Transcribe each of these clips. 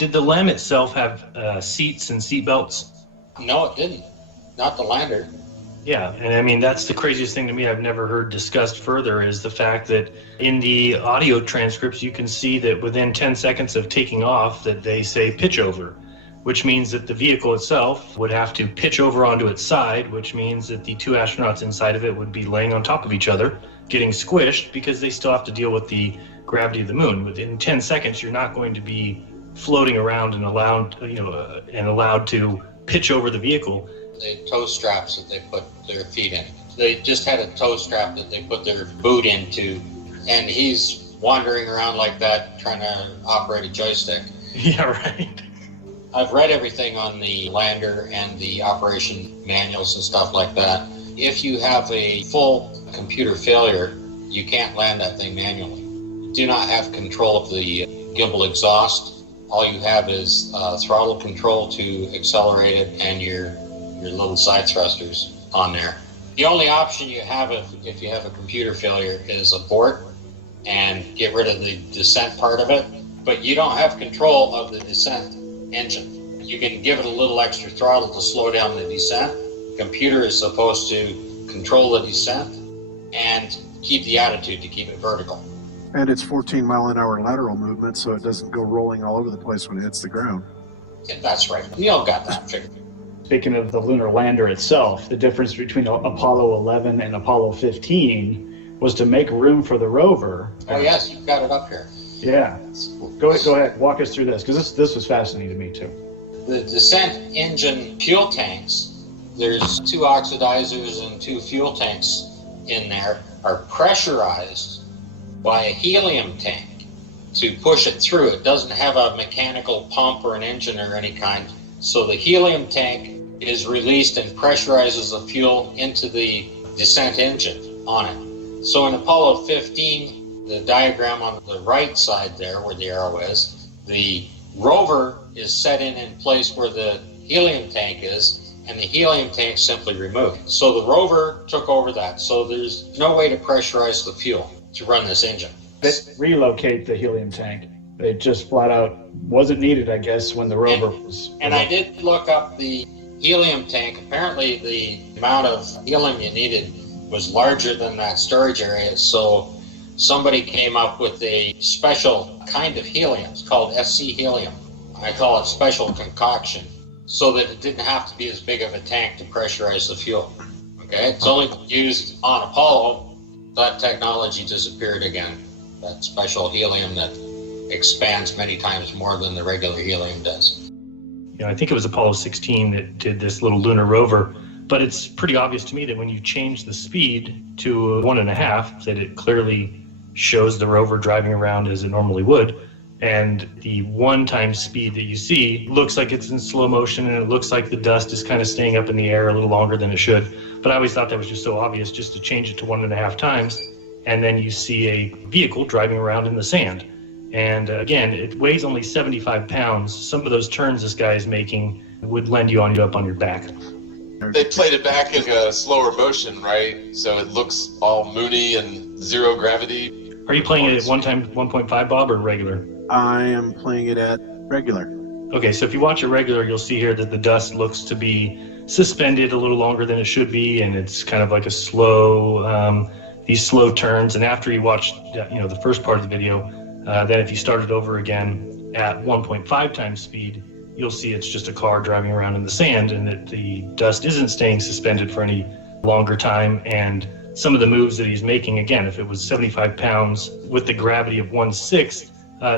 Did the LEM itself have seats and seat belts? No, it didn't. Not the lander. Yeah, and I mean, that's the craziest thing to me I've never heard discussed further is the fact that in the audio transcripts, you can see that within 10 seconds of taking off that they say pitch over, which means that the vehicle itself would have to pitch over onto its side, which means that the two astronauts inside of it would be laying on top of each other, getting squished because they still have to deal with the gravity of the moon. Within 10 seconds, you're not going to be floating around and allowed to pitch over the vehicle. The toe straps that they put their feet in. They just had a toe strap that they put their boot into, and he's wandering around like that trying to operate a joystick. Yeah, right. I've read everything on the lander and the operation manuals and stuff like that. If you have a full computer failure, you can't land that thing manually. You do not have control of the gimbal exhaust. All you have is throttle control to accelerate it and your little side thrusters on there. The only option you have if you have a computer failure is abort and get rid of the descent part of it, but you don't have control of the descent engine. You can give it a little extra throttle to slow down the descent. The computer is supposed to control the descent and keep the attitude to keep it vertical. And it's 14-mile-an-hour lateral movement, so it doesn't go rolling all over the place when it hits the ground. Yeah, that's right. We all got that figured. Speaking of the lunar lander itself, the difference between Apollo 11 and Apollo 15 was to make room for the rover. Oh yes, you've got it up here. Yeah. Go ahead, walk us through this, because this was fascinating to me too. The descent engine fuel tanks, there's 2 oxidizers and 2 fuel tanks in there, are pressurized by a helium tank to push it through. It doesn't have a mechanical pump or an engine or any kind. So the helium tank is released and pressurizes the fuel into the descent engine on it. So in Apollo 15, the diagram on the right side there where the arrow is, the rover is set in place where the helium tank is, and the helium tank simply removed. So the rover took over that. So there's no way to pressurize the fuel to run this engine. They relocate the helium tank. It just flat out wasn't needed, I guess, when the rover was... And I did look up the helium tank. Apparently the amount of helium you needed was larger than that storage area, so somebody came up with a special kind of helium. It's called SC helium. I call it special concoction, so that it didn't have to be as big of a tank to pressurize the fuel. Okay, it's only used on Apollo. That technology disappeared again. That special helium that expands many times more than the regular helium does. Yeah, I think it was Apollo 16 that did this little lunar rover, but it's pretty obvious to me that when you change the speed to 1.5, that it clearly shows the rover driving around as it normally would, and the 1 times speed that you see looks like it's in slow motion, and it looks like the dust is kind of staying up in the air a little longer than it should. But I always thought that was just so obvious, just to change it to 1.5 times, and then you see a vehicle driving around in the sand. And again, it weighs only 75 pounds. Some of those turns this guy is making would lend you up on your back. They played it back in a slower motion, right? So it looks all moony and zero gravity. Are you playing it at 1.5, Bob, or regular? I am playing it at regular. Okay, so if you watch it regular, you'll see here that the dust looks to be suspended a little longer than it should be, and it's kind of like a slow, these slow turns. And after you watch, the first part of the video, then if you start it over again at 1.5 times speed, you'll see it's just a car driving around in the sand, and that the dust isn't staying suspended for any longer time. And some of the moves that he's making, again, if it was 75 pounds with the gravity of 1/6,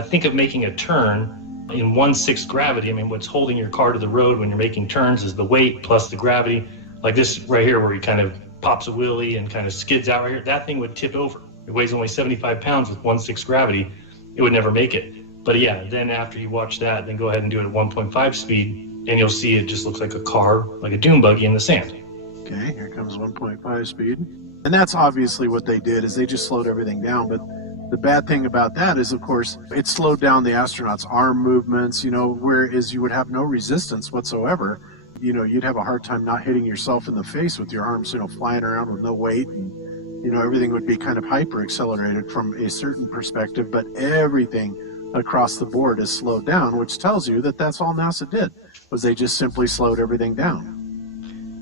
think of making a turn in 1/6 gravity. I mean, what's holding your car to the road when you're making turns is the weight plus the gravity. Like this right here, where he kind of pops a wheelie and kind of skids out right here, that thing would tip over. It weighs only 75 pounds with 1/6 gravity. It would never make it. But yeah, then after you watch that, then go ahead and do it at 1.5 speed, and you'll see it just looks like a car, like a dune buggy in the sand. Okay, here comes 1.5 speed. And that's obviously what they did, is they just slowed everything down. But the bad thing about that is, of course, it slowed down the astronauts' arm movements, whereas you would have no resistance whatsoever. You'd have a hard time not hitting yourself in the face with your arms, flying around with no weight. And, everything would be kind of hyper accelerated from a certain perspective, but everything across the board is slowed down, which tells you that that's all NASA did, was they just simply slowed everything down.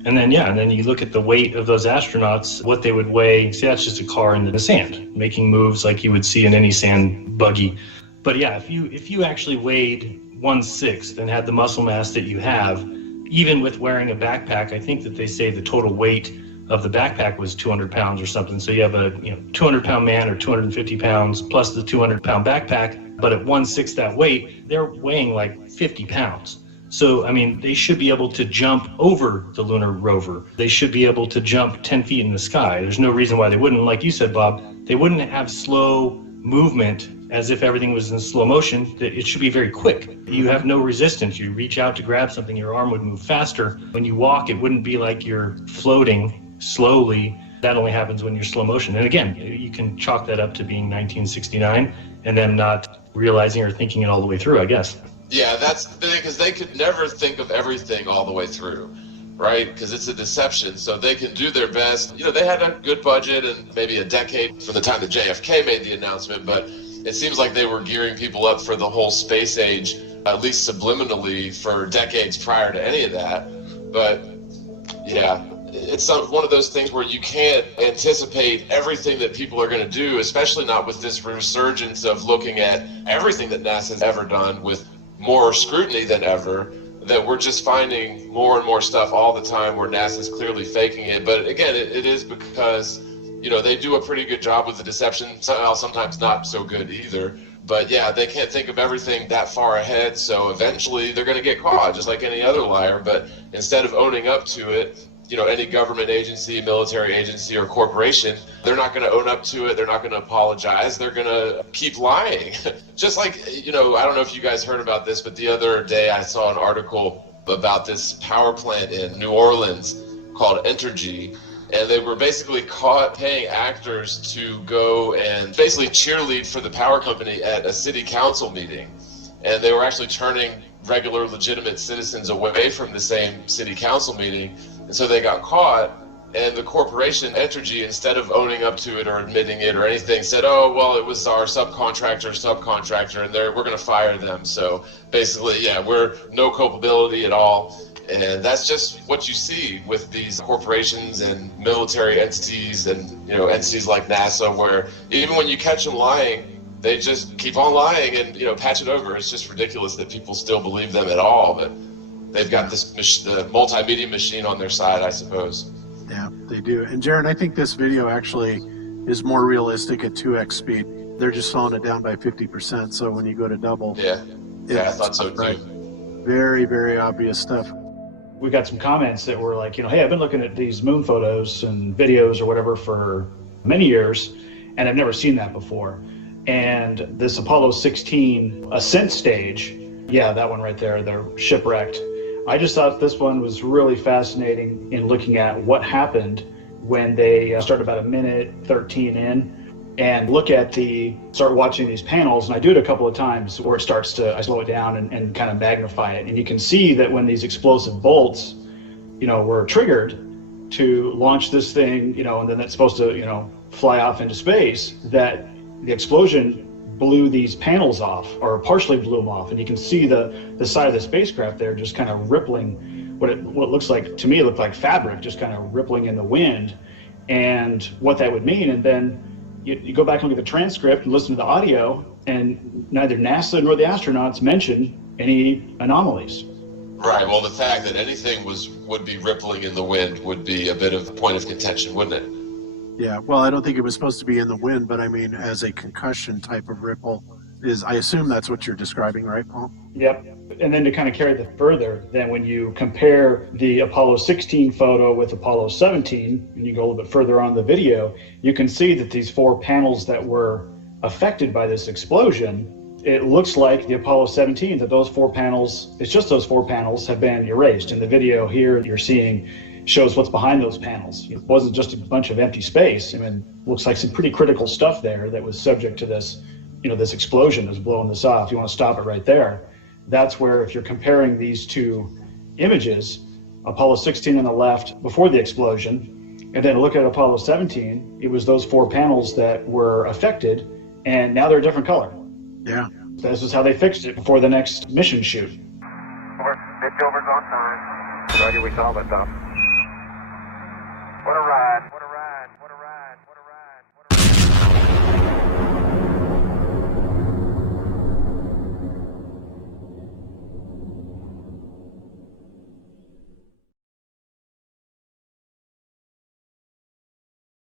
And then, and then you look at the weight of those astronauts, what they would weigh. See, that's just a car in the sand, making moves like you would see in any sand buggy. But yeah, if you actually weighed 1/6 and had the muscle mass that you have, even with wearing a backpack, I think that they say the total weight of the backpack was 200 pounds or something. So you have a 200-pound man or 250 pounds plus the 200-pound backpack, but at 1/6 that weight, they're weighing like 50 pounds. So, I mean, they should be able to jump over the lunar rover. They should be able to jump 10 feet in the sky. There's no reason why they wouldn't. Like you said, Bob, they wouldn't have slow movement as if everything was in slow motion. It should be very quick. You have no resistance. You reach out to grab something, your arm would move faster. When you walk, it wouldn't be like you're floating slowly. That only happens when you're slow motion. And again, you can chalk that up to being 1969 and them not realizing or thinking it all the way through, I guess. Yeah, that's the thing, because they could never think of everything all the way through, right? Because it's a deception. So they can do their best. They had a good budget and maybe a decade from the time that JFK made the announcement, but it seems like they were gearing people up for the whole space age, at least subliminally, for decades prior to any of that. But yeah, it's one of those things where you can't anticipate everything that people are going to do, especially not with this resurgence of looking at everything that NASA's ever done with more scrutiny than ever, that we're just finding more and more stuff all the time where NASA's clearly faking it. But again, it is because, they do a pretty good job with the deception, sometimes not so good either. But yeah, they can't think of everything that far ahead, so eventually they're going to get caught, just like any other liar. But instead of owning up to it, any government agency, military agency, or corporation, they're not going to own up to it. They're not going to apologize. They're going to keep lying. Just like, I don't know if you guys heard about this, but the other day I saw an article about this power plant in New Orleans called Entergy. And they were basically caught paying actors to go and basically cheerlead for the power company at a city council meeting. And they were actually turning regular, legitimate citizens away from the same city council meeting. And so they got caught, and the corporation Entergy, instead of owning up to it or admitting it or anything, said, oh, well, it was our subcontractor, and we're going to fire them. So basically, yeah, we're no culpability at all. And that's just what you see with these corporations and military entities and, entities like NASA, where even when you catch them lying, they just keep on lying and, patch it over. It's just ridiculous that people still believe them at all. But they've got the multimedia machine on their side, I suppose. Yeah, they do. And Jaron, I think this video actually is more realistic at 2x speed. They're just slowing it down by 50%. So when you go to double, yeah, I thought so too. Very, very obvious stuff. We got some comments that were like, hey, I've been looking at these moon photos and videos or whatever for many years, and I've never seen that before. And this Apollo 16 ascent stage, yeah, that one right there, they're shipwrecked. I just thought this one was really fascinating in looking at what happened when they start about a minute 13 in and start watching these panels. And I do it a couple of times where I slow it down and kind of magnify it. And you can see that when these explosive bolts, were triggered to launch this thing, and then it's supposed to, fly off into space, that the explosion blew these panels off, or partially blew them off. And you can see the side of the spacecraft there just kind of rippling, what looks like, to me, it looked like fabric, just kind of rippling in the wind, and what that would mean. And then you go back and look at the transcript and listen to the audio, and neither NASA nor the astronauts mention any anomalies. Right. Well, the fact that anything would be rippling in the wind would be a bit of a point of contention, wouldn't it? Yeah. Well, I don't think it was supposed to be in the wind, but I mean, as a concussion type of ripple I assume that's what you're describing, right, Paul? Yep. And then to kind of carry that further, then when you compare the Apollo 16 photo with Apollo 17, and you go a little bit further on the video, you can see that these four panels that were affected by this explosion, it looks like the Apollo 17, that those four panels, it's just those four panels have been erased. In the video here you're seeing shows what's behind those panels. It wasn't just a bunch of empty space. I mean, looks like some pretty critical stuff there that was subject to this, this explosion that's blowing this off. You want to stop it right there. That's where, if you're comparing these two images, Apollo 16 on the left before the explosion, and then look at Apollo 17, it was those four panels that were affected, and now they're a different color. Yeah. This is how they fixed it before the next mission shoot. Over. Pitch over's on time. Roger, we solve it, though.